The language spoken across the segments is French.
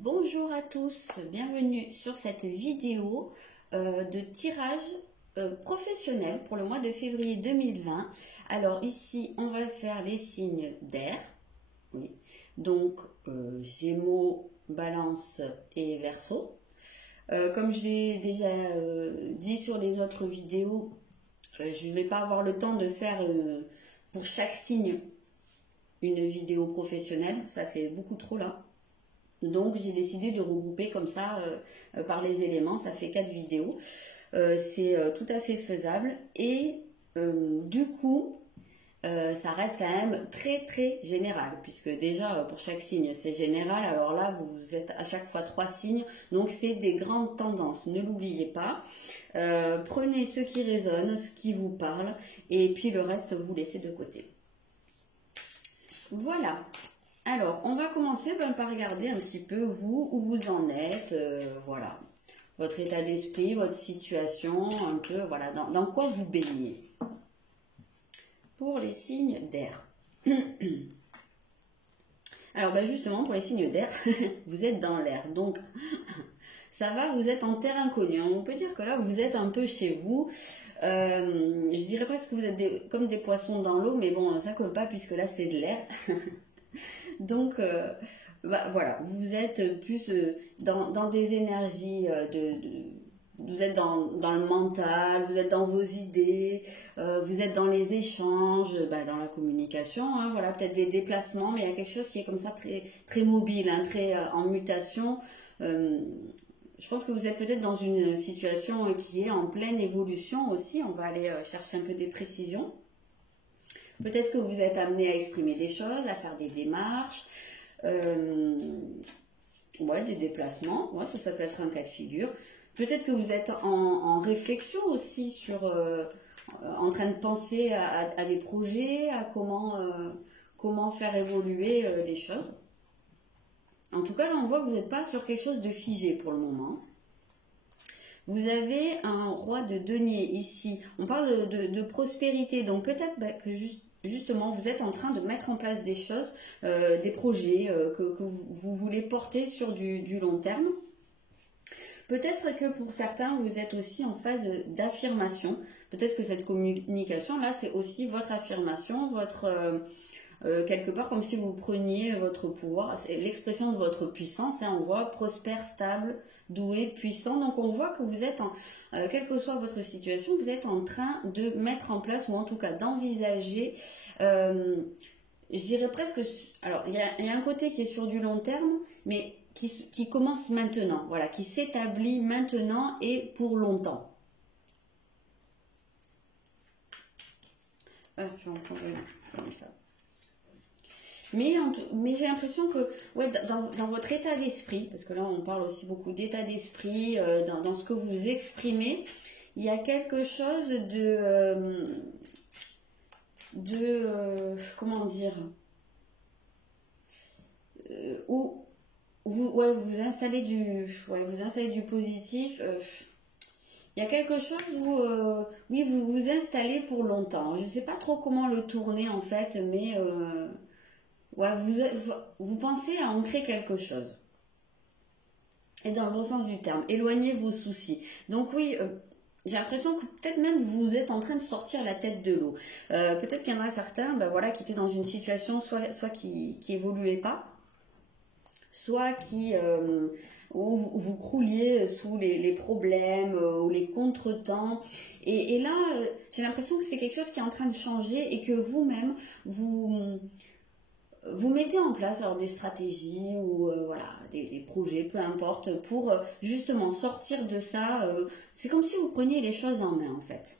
Bonjour à tous, bienvenue sur cette vidéo de tirage professionnel pour le mois de février 2020. Alors ici, on va faire les signes d'air, oui. Donc Gémeaux, Balance et Verseau. Comme je l'ai déjà dit sur les autres vidéos, je ne vais pas avoir le temps de faire pour chaque signe une vidéo professionnelle, ça fait beaucoup trop là. Donc j'ai décidé de regrouper comme ça par les éléments, ça fait 4 vidéos. C'est tout à fait faisable et du coup ça reste quand même très général, puisque déjà pour chaque signe c'est général. Alors là vous êtes à chaque fois 3 signes, donc c'est des grandes tendances, ne l'oubliez pas. Prenez ce qui résonne, ce qui vous parle, et puis le reste vous laissez de côté. Voilà. Alors, on va commencer par regarder un petit peu vous, où vous en êtes, voilà, votre état d'esprit, votre situation, un peu, voilà, dans quoi vous baignez. Pour les signes d'air. Alors, justement, pour les signes d'air, vous êtes dans l'air, donc ça va, vous êtes en terre inconnue. On peut dire que là, vous êtes un peu chez vous. Je dirais presque que vous êtes comme des poissons dans l'eau, mais bon, ça colle pas puisque là, c'est de l'air. Donc, voilà, vous êtes plus dans des énergies, vous êtes dans le mental, vous êtes dans vos idées, vous êtes dans les échanges, dans la communication, hein, voilà, peut-être des déplacements, mais il y a quelque chose qui est comme ça très mobile, hein, très en mutation. Je pense que vous êtes peut-être dans une situation qui est en pleine évolution aussi. On va aller chercher un peu des précisions. Peut-être que vous êtes amené à exprimer des choses, à faire des démarches, des déplacements. Ouais, ça peut être un cas de figure. Peut-être que vous êtes en réflexion aussi sur, en train de penser à des projets, à comment faire évoluer des choses. En tout cas, là, on voit que vous n'êtes pas sur quelque chose de figé pour le moment. Vous avez un roi de denier ici. On parle de prospérité. Donc peut-être que justement, vous êtes en train de mettre en place des choses, des projets que vous voulez porter sur du long terme. Peut-être que pour certains, vous êtes aussi en phase d'affirmation. Peut-être que cette communication-là, c'est aussi votre affirmation, votre... quelque part comme si vous preniez votre pouvoir, c'est l'expression de votre puissance, hein, on voit prospère, stable, doué, puissant, donc on voit que vous êtes, quelle que soit votre situation, vous êtes en train de mettre en place, ou en tout cas d'envisager, je dirais presque, alors il y a un côté qui est sur du long terme, mais qui commence maintenant, voilà, qui s'établit maintenant et pour longtemps. Je vais en prendre une, comme ça. Mais j'ai l'impression que ouais, dans votre état d'esprit, parce que là on parle aussi beaucoup d'état d'esprit, dans ce que vous exprimez, il y a quelque chose comment dire, où vous installez du positif. Il y a quelque chose où oui, vous installez pour longtemps. Je ne sais pas trop comment le tourner en fait, mais ouais, vous pensez à ancrer quelque chose. Et dans le bon sens du terme, éloignez vos soucis. Donc oui, j'ai l'impression que peut-être même vous êtes en train de sortir la tête de l'eau. Peut-être qu'il y en a certains qui étaient dans une situation soit qui évoluait pas, soit où vous crouliez sous les problèmes ou les contretemps. Et là, j'ai l'impression que c'est quelque chose qui est en train de changer et que vous-même, vous mettez en place alors des stratégies ou des projets, peu importe, pour justement sortir de ça. C'est comme si vous preniez les choses en main en fait.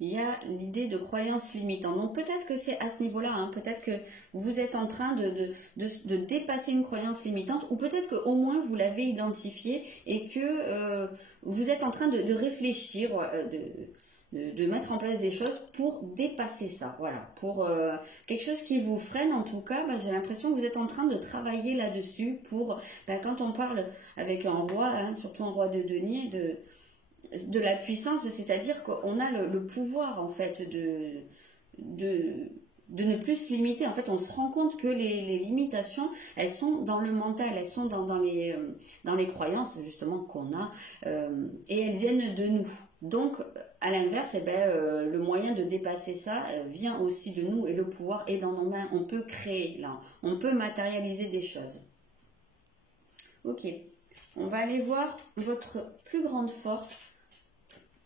Il y a l'idée de croyances limitantes. Donc peut-être que c'est à ce niveau-là, hein, peut-être que vous êtes en train de dépasser une croyance limitante, ou peut-être qu'au moins vous l'avez identifiée et que vous êtes en train de réfléchir, de mettre en place des choses pour dépasser ça. Voilà, pour quelque chose qui vous freine en tout cas, j'ai l'impression que vous êtes en train de travailler là-dessus pour, quand on parle avec un roi, hein, surtout un roi de denier, de la puissance, c'est-à-dire qu'on a le pouvoir en fait de ne plus se limiter. En fait, on se rend compte que les limitations, elles sont dans le mental, elles sont dans les croyances justement qu'on a, et elles viennent de nous. Donc, à l'inverse, eh ben, le moyen de dépasser ça vient aussi de nous, et le pouvoir est dans nos mains. On peut créer, là, on peut matérialiser des choses. Ok, on va aller voir votre plus grande force,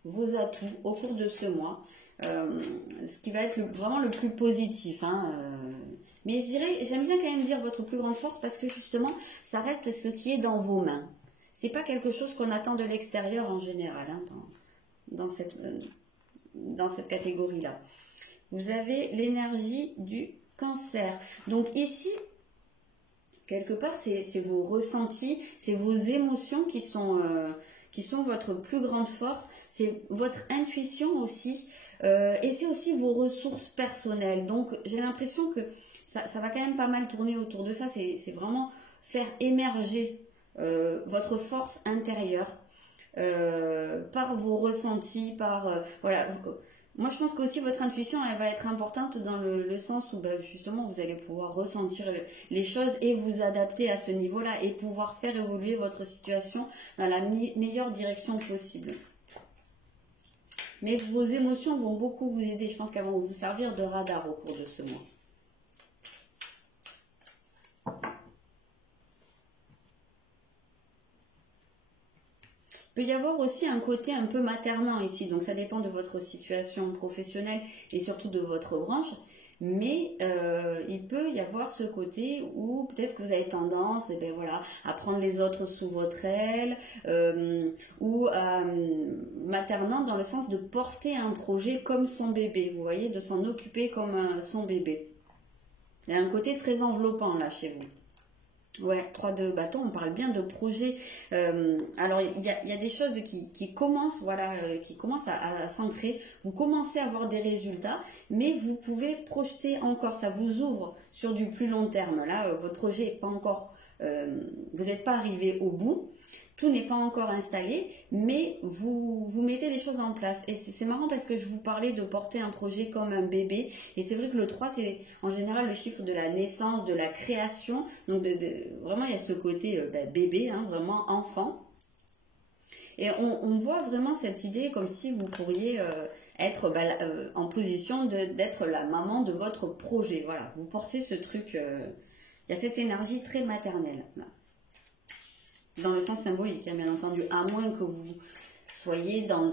vos atouts au cours de ce mois. Ce qui va être vraiment le plus positif, hein, mais je dirais, j'aime bien quand même dire votre plus grande force, parce que justement ça reste ce qui est dans vos mains. C'est pas quelque chose qu'on attend de l'extérieur en général, hein, dans cette catégorie là. Vous avez l'énergie du Cancer, donc ici quelque part c'est vos ressentis, c'est vos émotions qui sont votre plus grande force, c'est votre intuition aussi, et c'est aussi vos ressources personnelles. Donc j'ai l'impression que ça va quand même pas mal tourner autour de ça, c'est vraiment faire émerger votre force intérieure par vos ressentis, voilà. Moi, je pense qu'aussi votre intuition, elle va être importante dans le sens où justement vous allez pouvoir ressentir les choses et vous adapter à ce niveau-là et pouvoir faire évoluer votre situation dans la meilleure direction possible. Mais vos émotions vont beaucoup vous aider. Je pense qu'elles vont vous servir de radar au cours de ce mois. Il peut y avoir aussi un côté un peu maternant ici, donc ça dépend de votre situation professionnelle et surtout de votre branche, mais il peut y avoir ce côté où peut-être que vous avez tendance à prendre les autres sous votre aile, ou maternant dans le sens de porter un projet comme son bébé, vous voyez, de s'en occuper comme son bébé. Il y a un côté très enveloppant là chez vous. Ouais, 3 de bâton, on parle bien de projet. Alors, il y a des choses qui commencent, qui commencent à s'ancrer. Vous commencez à avoir des résultats, mais vous pouvez projeter encore. Ça vous ouvre sur du plus long terme. Là, votre projet n'est pas encore... vous n'êtes pas arrivé au bout. Tout n'est pas encore installé, mais vous mettez des choses en place. Et c'est marrant parce que je vous parlais de porter un projet comme un bébé. Et c'est vrai que le 3, c'est en général le chiffre de la naissance, de la création. Donc vraiment, il y a ce côté bébé, hein, vraiment enfant. Et on voit vraiment cette idée comme si vous pourriez être en position d'être la maman de votre projet. Voilà, vous portez ce truc, il y a cette énergie très maternelle. Là. Dans le sens symbolique, hein, bien entendu, à moins que vous soyez dans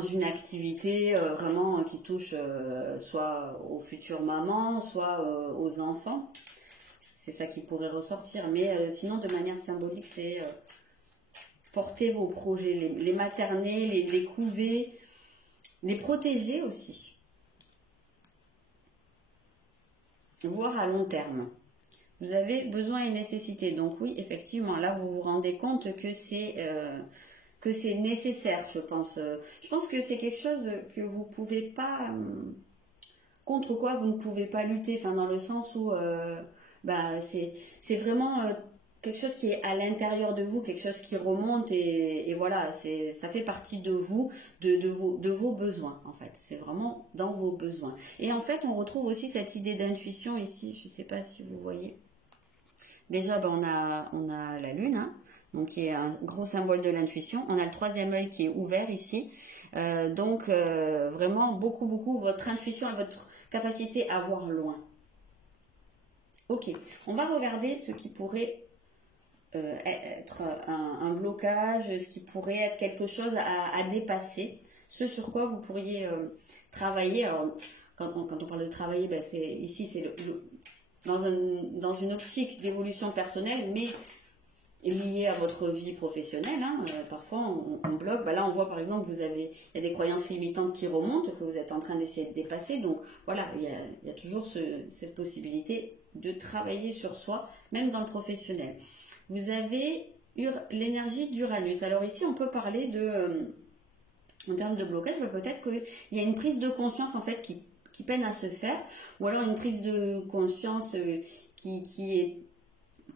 une activité vraiment qui touche soit aux futures mamans, soit aux enfants. C'est ça qui pourrait ressortir. Mais sinon, de manière symbolique, c'est porter vos projets, les materner, les couver, les protéger aussi. Voir à long terme. Vous avez besoin et nécessité. Donc oui, effectivement, là, vous vous rendez compte que c'est nécessaire, je pense. Je pense que c'est quelque chose que vous ne pouvez pas... contre quoi vous ne pouvez pas lutter. Enfin, dans le sens où c'est vraiment quelque chose qui est à l'intérieur de vous, quelque chose qui remonte et voilà, ça fait partie de vous, de vos besoins, en fait. C'est vraiment dans vos besoins. Et en fait, on retrouve aussi cette idée d'intuition ici. Je ne sais pas si vous voyez. Déjà, on a la lune, hein, donc qui est un gros symbole de l'intuition. On a le 3e œil qui est ouvert ici. Donc, vraiment, beaucoup, votre intuition et votre capacité à voir loin. Ok, on va regarder ce qui pourrait être un blocage, ce qui pourrait être quelque chose à dépasser, ce sur quoi vous pourriez travailler. Alors, quand on parle de travailler, ici, c'est dans une optique d'évolution personnelle, mais liée à votre vie professionnelle. Hein. Parfois, on bloque. Là, on voit par exemple il y a des croyances limitantes qui remontent, que vous êtes en train d'essayer de dépasser. Donc, voilà, il y a toujours cette possibilité de travailler sur soi, même dans le professionnel. Vous avez l'énergie d'Uranus. Alors ici, on peut parler en termes de blocage, peut-être qu'il y a une prise de conscience en fait qui peine à se faire, ou alors une prise de conscience qui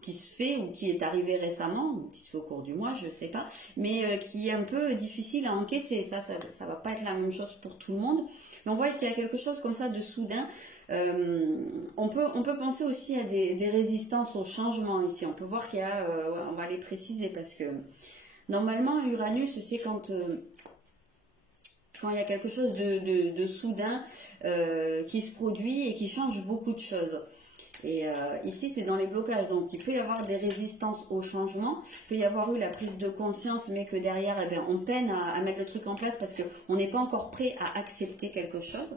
qui se fait ou qui est arrivé récemment, ou qui se fait au cours du mois, je sais pas, mais qui est un peu difficile à encaisser. Ça va pas être la même chose pour tout le monde. Mais on voit qu'il y a quelque chose comme ça de soudain. On peut penser aussi à des résistances au changement ici. On peut voir qu'il y a, on va les préciser parce que normalement Uranus c'est quand il y a quelque chose de soudain qui se produit et qui change beaucoup de choses. Et ici, c'est dans les blocages. Donc, il peut y avoir des résistances au changement. Il peut y avoir eu la prise de conscience, mais que derrière, eh bien, on peine à mettre le truc en place parce qu'on n'est pas encore prêt à accepter quelque chose.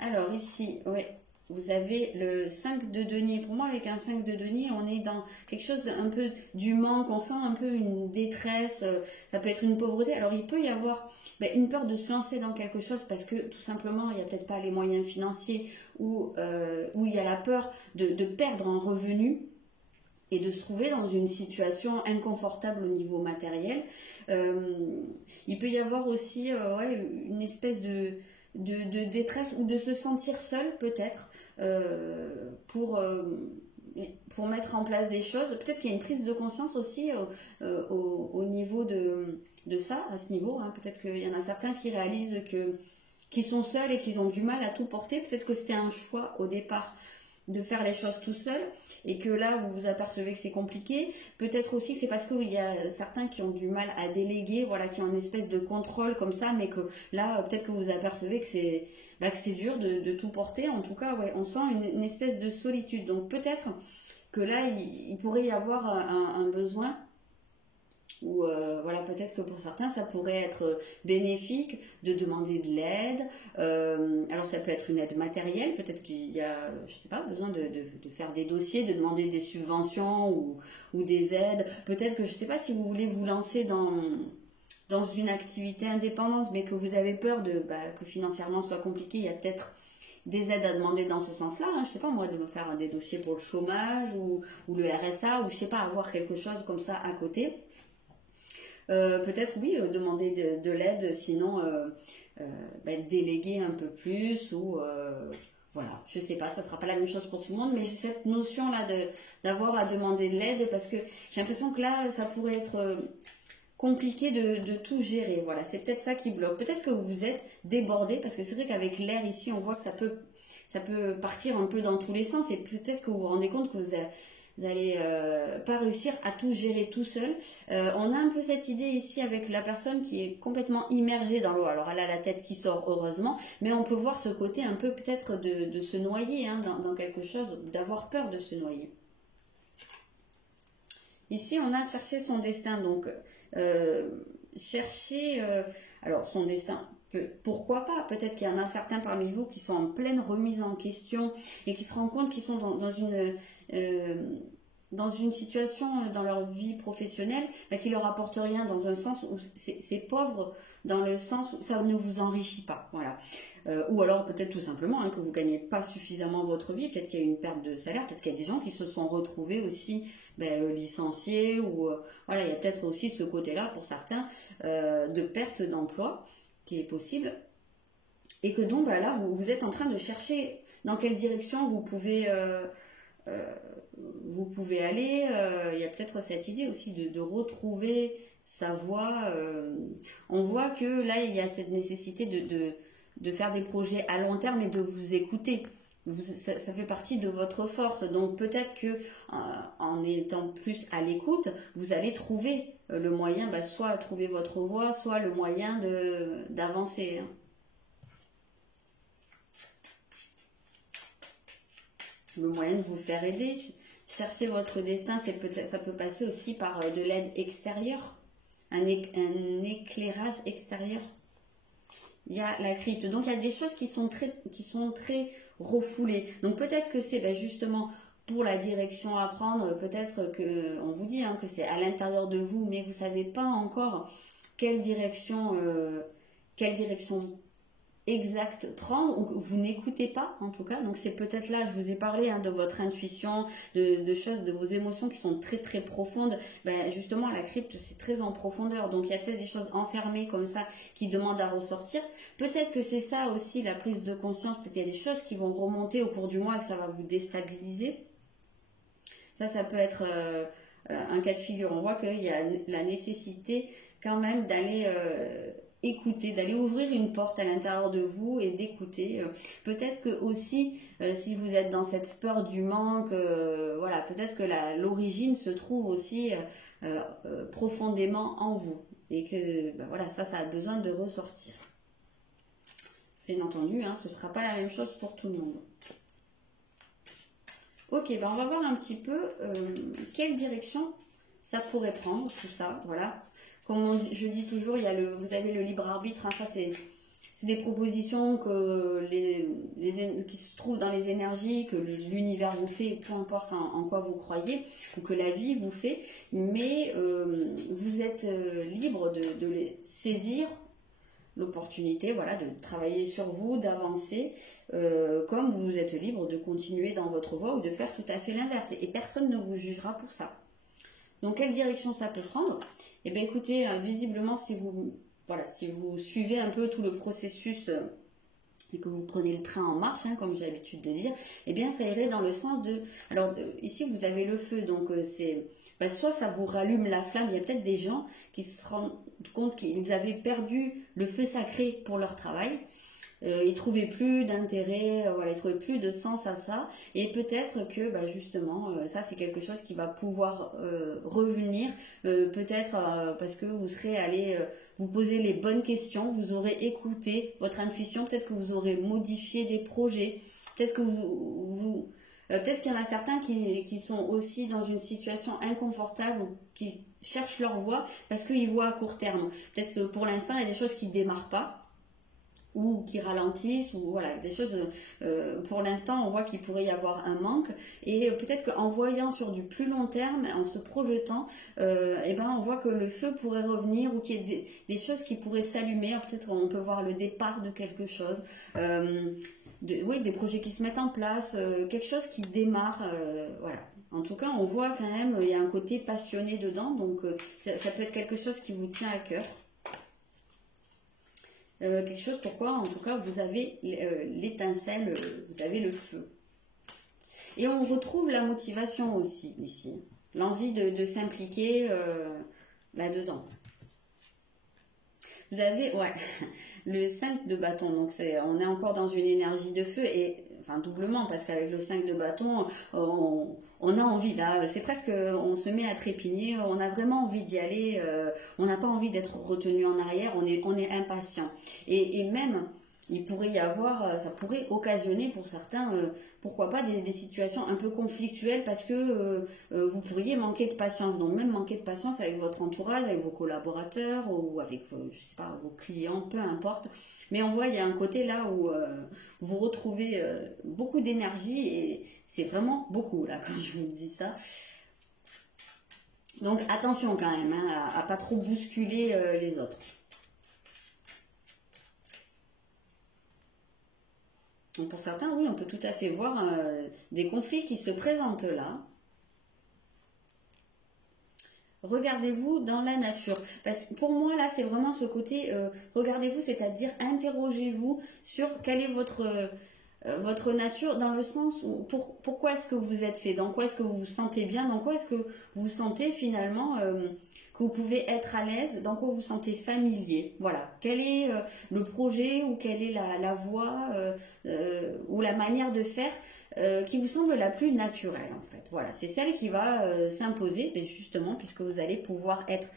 Alors, ici, ouais, vous avez le 5 de denier. Pour moi, avec un 5 de denier, on est dans quelque chose un peu du manque. On sent un peu une détresse. Ça peut être une pauvreté. Alors, il peut y avoir une peur de se lancer dans quelque chose parce que, tout simplement, il n'y a peut-être pas les moyens financiers ou il y a la peur de perdre en revenu et de se trouver dans une situation inconfortable au niveau matériel. Il peut y avoir aussi une espèce de détresse ou de se sentir seul peut-être pour mettre en place des choses. Peut-être qu'il y a une prise de conscience aussi au niveau de ça, à ce niveau. Hein. Peut-être qu'il y en a certains qui réalisent qu'ils sont seuls et qu'ils ont du mal à tout porter. Peut-être que c'était un choix au départ de faire les choses tout seul et que là vous vous apercevez que c'est compliqué. Peut-être aussi que c'est parce qu'il y a certains qui ont du mal à déléguer, voilà, qui ont une espèce de contrôle comme ça, mais que là peut-être que vous apercevez que c'est dur de tout porter. En tout cas, ouais, on sent une espèce de solitude. Donc peut-être que là il pourrait y avoir un besoin. Ou voilà, peut-être que pour certains ça pourrait être bénéfique de demander de l'aide. Alors ça peut être une aide matérielle, peut-être qu'il y a, je sais pas, besoin de faire des dossiers, de demander des subventions ou des aides. Peut-être que je sais pas si vous voulez vous lancer dans une activité indépendante mais que vous avez peur que financièrement ce soit compliqué. Il y a peut-être des aides à demander dans ce sens-là, hein. Je sais pas moi, de me faire des dossiers pour le chômage ou le RSA, ou je sais pas, avoir quelque chose comme ça à côté. Peut-être oui, demander de l'aide, sinon déléguer un peu plus ou voilà, je sais pas, ça sera pas la même chose pour tout le monde, mais j'ai cette notion là d'avoir à demander de l'aide parce que j'ai l'impression que là ça pourrait être compliqué de tout gérer. Voilà, c'est peut-être ça qui bloque. Peut-être que vous êtes débordé parce que c'est vrai qu'avec l'air ici on voit que ça peut partir un peu dans tous les sens et peut-être que vous vous rendez compte que vous n'allez pas réussir à tout gérer tout seul. On a un peu cette idée ici avec la personne qui est complètement immergée dans l'eau. Alors elle a la tête qui sort heureusement, mais on peut voir ce côté un peu peut-être de se noyer hein, dans quelque chose, d'avoir peur de se noyer. Ici on a cherché son destin, donc chercher alors son destin. Pourquoi pas? Peut-être qu'il y en a certains parmi vous qui sont en pleine remise en question et qui se rendent compte qu'ils sont dans une situation dans leur vie professionnelle qui leur apporte rien, dans un sens où c'est pauvre, dans le sens où ça ne vous enrichit pas. Voilà. Ou alors peut-être tout simplement que vous ne gagnez pas suffisamment votre vie, peut-être qu'il y a une perte de salaire, peut-être qu'il y a des gens qui se sont retrouvés aussi licenciés, ou voilà, il y a peut-être aussi ce côté-là pour certains de perte d'emploi qui est possible, et que donc là vous êtes en train de chercher dans quelle direction vous pouvez aller. Il y a peut-être cette idée aussi de retrouver sa voie. On voit que là il y a cette nécessité de faire des projets à long terme et de vous écouter. Ça fait partie de votre force, donc peut-être que en étant plus à l'écoute, vous allez trouver le moyen, soit trouver votre voie, soit le moyen d'avancer. Le moyen de vous faire aider. Chercher votre destin, ça peut passer aussi par de l'aide extérieure, un éclairage extérieur. Il y a la crypte, donc il y a des choses qui sont très refoulées. Donc peut-être que c'est justement pour la direction à prendre, peut-être que on vous dit que c'est à l'intérieur de vous, mais vous ne savez pas encore quelle direction exacte prendre, ou vous n'écoutez pas en tout cas. Donc c'est peut-être là, je vous ai parlé de votre intuition, de choses, de vos émotions qui sont très très profondes. Justement la crypte c'est très en profondeur, donc il y a peut-être des choses enfermées comme ça qui demandent à ressortir. Peut-être que c'est ça aussi la prise de conscience, peut-être qu'il y a des choses qui vont remonter au cours du mois et que ça va vous déstabiliser. Ça peut être un cas de figure. On voit qu'il y a la nécessité quand même d'aller écouter, d'aller ouvrir une porte à l'intérieur de vous et d'écouter. Peut-être que aussi, si vous êtes dans cette peur du manque, voilà, peut-être que l'origine se trouve aussi profondément en vous. Et que ben voilà, ça a besoin de ressortir. Bien entendu, hein, ce ne sera pas la même chose pour tout le monde. Ok, ben on va voir un petit peu quelle direction ça pourrait prendre, tout ça, voilà. Comme je dis toujours, vous avez le libre arbitre, hein, ça c'est des propositions qui se trouvent dans les énergies, que l'univers vous fait, peu importe en quoi vous croyez, ou que la vie vous fait, mais vous êtes libre de les saisir, l'opportunité, voilà, de travailler sur vous, d'avancer, comme vous êtes libre de continuer dans votre voie ou de faire tout à fait l'inverse. Et personne ne vous jugera pour ça. Donc, quelle direction ça peut prendre? Eh bien, écoutez, visiblement, si vous suivez un peu tout le processus et que vous prenez le train en marche, hein, comme j'ai l'habitude de dire, eh bien, ça irait dans le sens de... Alors, ici, vous avez le feu, donc soit ça vous rallume la flamme. Il y a peut-être des gens qui se rendent compte qu'ils avaient perdu le feu sacré pour leur travail. Ils trouvaient plus d'intérêt, voilà, ils trouvaient plus de sens à ça, et peut-être que justement ça c'est quelque chose qui va pouvoir revenir, peut-être parce que vous serez allé vous poser les bonnes questions, vous aurez écouté votre intuition, peut-être que vous aurez modifié des projets, peut-être que peut-être qu'il y en a certains qui sont aussi dans une situation inconfortable, qui cherchent leur voie parce qu'ils voient à court terme. Peut-être que pour l'instant il y a des choses qui démarrent pas, ou qui ralentissent, ou voilà, des choses, pour l'instant on voit qu'il pourrait y avoir un manque, et peut-être qu'en voyant sur du plus long terme, en se projetant, on voit que le feu pourrait revenir, ou qu'il y ait des choses qui pourraient s'allumer. Peut-être on peut voir le départ de quelque chose, oui, des projets qui se mettent en place, quelque chose qui démarre, voilà. En tout cas, on voit quand même, il y a un côté passionné dedans, donc ça peut être quelque chose qui vous tient à cœur. Quelque chose pourquoi, en tout cas, vous avez l'étincelle, vous avez le feu. Et on retrouve la motivation aussi, ici. L'envie de s'impliquer là-dedans. Vous avez, ouais, le 5 de bâton. Donc, on est encore dans une énergie de feu, et enfin doublement, parce qu'avec le 5 de bâton, on a envie, là, c'est presque, on se met à trépigner, on a vraiment envie d'y aller, on n'a pas envie d'être retenu en arrière, on est impatient. Et même, il pourrait y avoir, ça pourrait occasionner pour certains, pourquoi pas, des situations un peu conflictuelles, parce que vous pourriez manquer de patience. Donc même manquer de patience avec votre entourage, avec vos collaborateurs, ou avec, je sais pas, vos clients, peu importe. Mais on voit, il y a un côté là où vous retrouvez beaucoup d'énergie, et c'est vraiment beaucoup, là, quand je vous dis ça. Donc attention quand même, hein, à pas trop bousculer les autres. Donc pour certains, oui, on peut tout à fait voir des conflits qui se présentent là. Regardez-vous dans la nature. Parce que pour moi, là, c'est vraiment ce côté, regardez-vous, c'est-à-dire interrogez-vous sur quelle est votre nature, dans le sens où pourquoi est-ce que vous êtes fait, dans quoi est-ce que vous vous sentez bien, dans quoi est-ce que vous vous sentez finalement que vous pouvez être à l'aise, dans quoi vous vous sentez familier. Voilà, quel est le projet, ou quelle est la voie ou la manière de faire qui vous semble la plus naturelle, en fait. Voilà, c'est celle qui va s'imposer, justement, puisque vous allez pouvoir être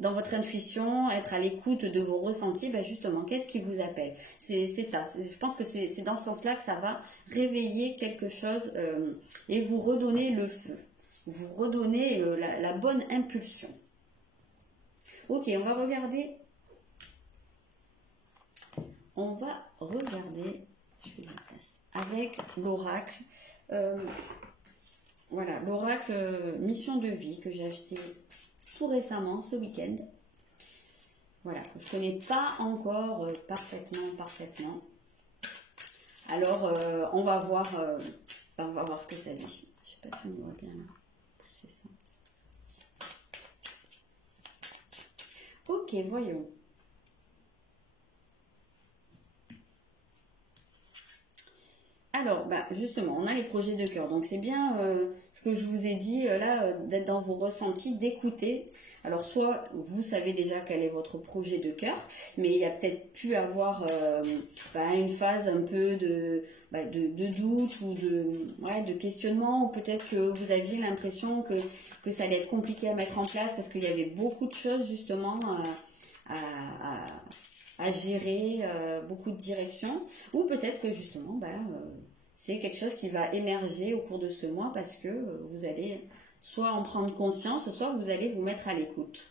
dans votre intuition, être à l'écoute de vos ressentis. Justement, qu'est-ce qui vous appelle? C'est ça, je pense que c'est dans ce sens-là que ça va réveiller quelque chose et vous redonner le feu, vous redonner la bonne impulsion. Ok, on va regarder, je fais la place, avec l'oracle. Voilà, l'oracle mission de vie que j'ai acheté tout récemment, ce week-end. Voilà, je ne connais pas encore parfaitement. Alors, on va voir ce que ça dit. Je ne sais pas si on voit bien là. C'est ça. Ok, voyons. Alors, bah, justement, on a les projets de cœur. Donc, c'est bien ce que je vous ai dit là, d'être dans vos ressentis, d'écouter. Alors, soit vous savez déjà quel est votre projet de cœur, mais il y a peut-être pu avoir une phase un peu de doute ou de questionnement, ou peut-être que vous aviez l'impression que ça allait être compliqué à mettre en place parce qu'il y avait beaucoup de choses justement à gérer, beaucoup de directions, ou peut-être que justement c'est quelque chose qui va émerger au cours de ce mois parce que vous allez soit en prendre conscience, soit vous allez vous mettre à l'écoute.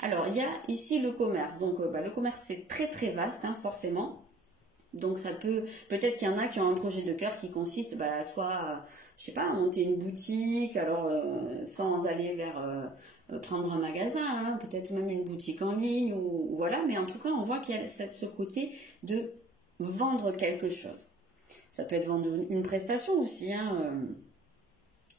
Alors, il y a ici le commerce. Donc, le commerce, c'est très très vaste, hein, forcément. Donc, ça peut-être qu'il y en a qui ont un projet de cœur qui consiste soit, je sais pas, à monter une boutique, alors sans aller vers prendre un magasin, hein, peut-être même une boutique en ligne, ou voilà. Mais en tout cas, on voit qu'il y a ce côté de vendre quelque chose. Ça peut être vendre une prestation aussi, hein.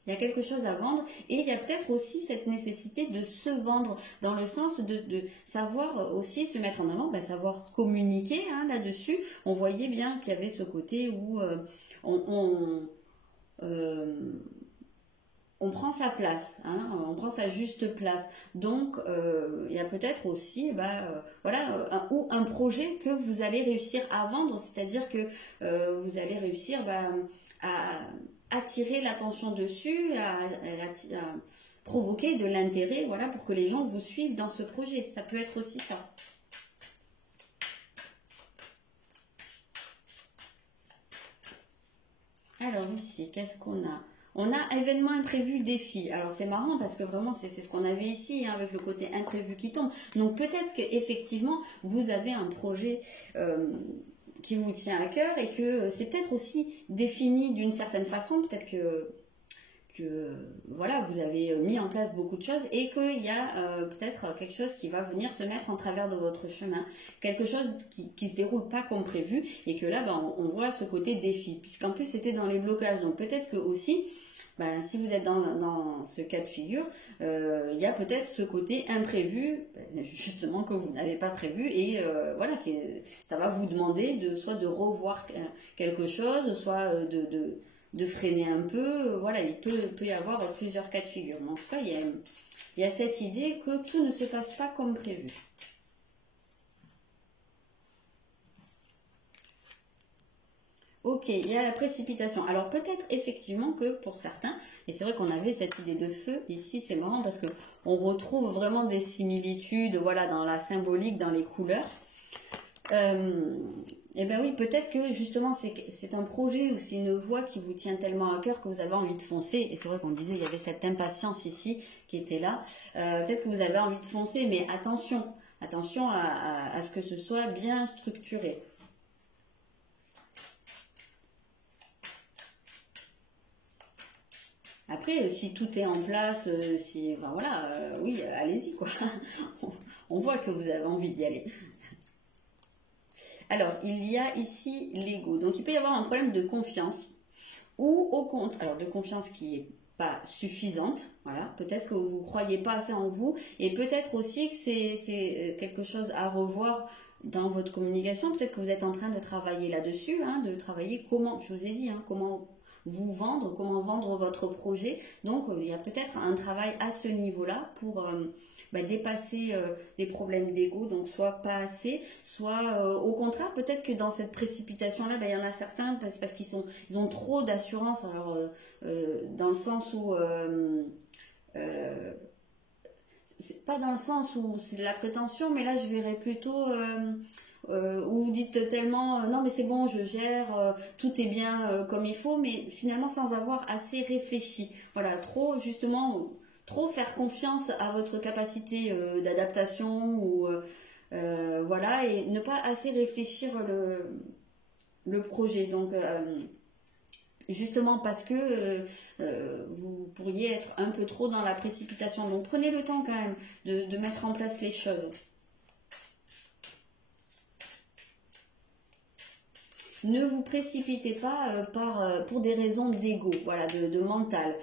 Il y a quelque chose à vendre et il y a peut-être aussi cette nécessité de se vendre dans le sens de savoir aussi se mettre en avant, savoir communiquer, hein, là-dessus. On voyait bien qu'il y avait ce côté où on prend sa place, hein, on prend sa juste place. Donc, il y a peut-être aussi ou un projet que vous allez réussir à vendre, c'est-à-dire que vous allez réussir à attirer l'attention dessus, à provoquer de l'intérêt, voilà, pour que les gens vous suivent dans ce projet. Ça peut être aussi ça. Alors ici, qu'est-ce qu'on a? On a événement imprévu, défi. Alors c'est marrant parce que vraiment c'est ce qu'on avait ici, hein, avec le côté imprévu qui tombe. Donc peut-être qu'effectivement vous avez un projet qui vous tient à cœur et que c'est peut-être aussi défini d'une certaine façon, peut-être que voilà, vous avez mis en place beaucoup de choses et qu'il y a peut-être quelque chose qui va venir se mettre en travers de votre chemin, quelque chose qui se déroule pas comme prévu et que là on voit ce côté défi, puisqu'en plus c'était dans les blocages. Donc peut-être que aussi si vous êtes dans ce cas de figure, il y a peut-être ce côté imprévu, justement, que vous n'avez pas prévu, et voilà, ça va vous demander soit de revoir quelque chose, soit de freiner un peu. Voilà, il peut y avoir plusieurs cas de figure. Mais en tout cas, il y a cette idée que tout ne se passe pas comme prévu. Ok, il y a la précipitation. Alors peut-être effectivement que pour certains, et c'est vrai qu'on avait cette idée de feu, ici c'est marrant parce qu'on retrouve vraiment des similitudes, voilà, dans la symbolique, dans les couleurs. Et bien oui, peut-être que justement c'est un projet ou c'est une voie qui vous tient tellement à cœur que vous avez envie de foncer. Et c'est vrai qu'on disait il y avait cette impatience ici qui était là. Peut-être que vous avez envie de foncer, mais attention à ce que ce soit bien structuré. Après, si tout est en place, oui, allez-y quoi. On voit que vous avez envie d'y aller. Alors, il y a ici l'ego. Donc, il peut y avoir un problème de confiance ou au contraire, alors de confiance qui est pas suffisante. Voilà, peut-être que vous ne croyez pas assez en vous et peut-être aussi que c'est quelque chose à revoir dans votre communication. Peut-être que vous êtes en train de travailler là-dessus, hein, de travailler comment, je vous ai dit, hein, comment vous vendre, comment vendre votre projet. Donc, il y a peut-être un travail à ce niveau-là pour dépasser des problèmes d'ego, donc soit pas assez, soit au contraire, peut-être que dans cette précipitation-là, il y en a certains, parce ils ont trop d'assurance, alors dans le sens où... c'est pas dans le sens où c'est de la prétention, mais là je verrais plutôt où vous dites tellement non mais c'est bon, je gère, tout est bien comme il faut, mais finalement sans avoir assez réfléchi. Voilà, trop faire confiance à votre capacité d'adaptation ou voilà, et ne pas assez réfléchir le projet. Donc justement parce que vous pourriez être un peu trop dans la précipitation. Donc prenez le temps quand même de mettre en place les choses. Ne vous précipitez pas pour des raisons d'ego, voilà, de mental.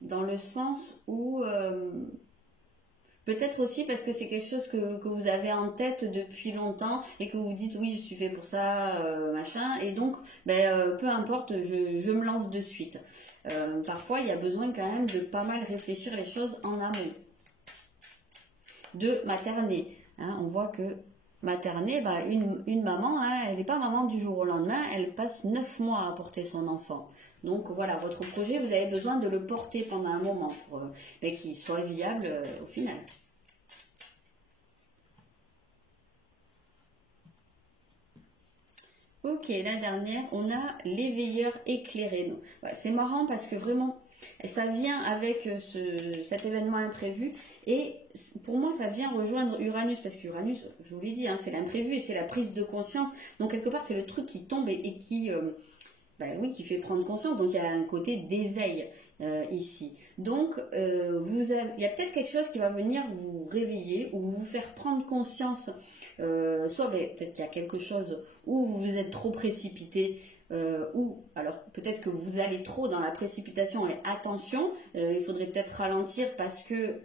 Dans le sens où Peut-être aussi parce que c'est quelque chose que vous avez en tête depuis longtemps et que vous vous dites oui je suis fait pour ça, machin, et donc peu importe, je me lance de suite. Parfois il y a besoin quand même de pas mal réfléchir les choses en amont. De materner, hein, on voit que materner, une maman, hein, elle n'est pas maman du jour au lendemain, elle passe 9 mois à porter son enfant. Donc voilà, votre projet, vous avez besoin de le porter pendant un moment pour qu'il soit viable au final. Ok, la dernière, on a l'éveilleur éclairé. Ouais, c'est marrant parce que vraiment, ça vient avec cet événement imprévu. Et pour moi, ça vient rejoindre Uranus. Parce qu'Uranus, je vous l'ai dit, hein, c'est l'imprévu et c'est la prise de conscience. Donc quelque part, c'est le truc qui tombe et qui... oui, qui fait prendre conscience. Donc il y a un côté d'éveil ici. Donc il y a peut-être quelque chose qui va venir vous réveiller ou vous faire prendre conscience. Soit peut-être qu'il y a quelque chose où vous vous êtes trop précipité. Ou alors peut-être que vous allez trop dans la précipitation et attention, il faudrait peut-être ralentir parce que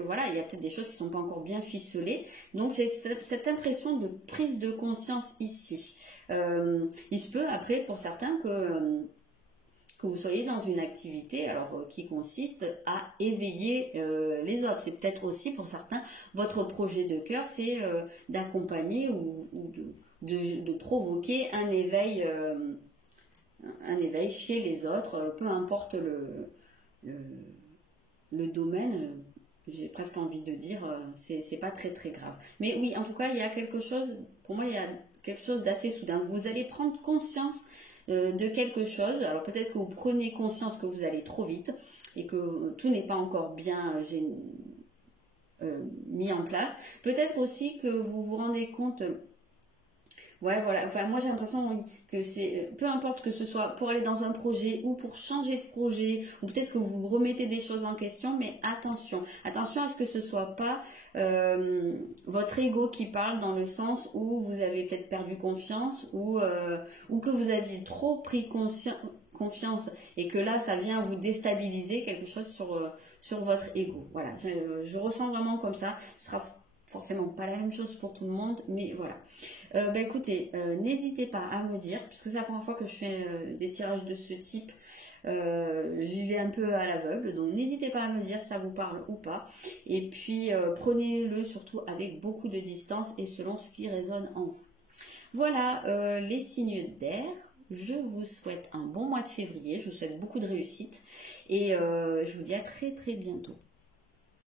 voilà, il y a peut-être des choses qui ne sont pas encore bien ficelées. Donc j'ai cette impression de prise de conscience ici. Il se peut après pour certains que vous soyez dans une activité qui consiste à éveiller les autres. C'est peut-être aussi pour certains votre projet de cœur, c'est d'accompagner ou de provoquer un éveil chez les autres, peu importe le domaine. J'ai presque envie de dire, c'est pas très très grave. Mais oui, en tout cas, il y a quelque chose, pour moi, il y a quelque chose d'assez soudain. Vous allez prendre conscience de quelque chose. Alors peut-être que vous prenez conscience que vous allez trop vite et que tout n'est pas encore bien mis en place. Peut-être aussi que vous vous rendez compte... Ouais, voilà. Enfin, moi, j'ai l'impression que c'est... Peu importe que ce soit pour aller dans un projet ou pour changer de projet, ou peut-être que vous remettez des choses en question, mais attention. Attention à ce que ce soit pas votre ego qui parle dans le sens où vous avez peut-être perdu confiance ou que vous aviez trop pris confiance et que là, ça vient vous déstabiliser quelque chose sur votre ego. Voilà. Je ressens vraiment comme ça. Ce sera forcément pas la même chose pour tout le monde, mais voilà. Écoutez, n'hésitez pas à me dire, puisque c'est la première fois que je fais des tirages de ce type, j'y vais un peu à l'aveugle, donc n'hésitez pas à me dire si ça vous parle ou pas, et puis prenez-le surtout avec beaucoup de distance et selon ce qui résonne en vous. Voilà les signes d'air. Je vous souhaite un bon mois de février, je vous souhaite beaucoup de réussite et je vous dis à très très bientôt.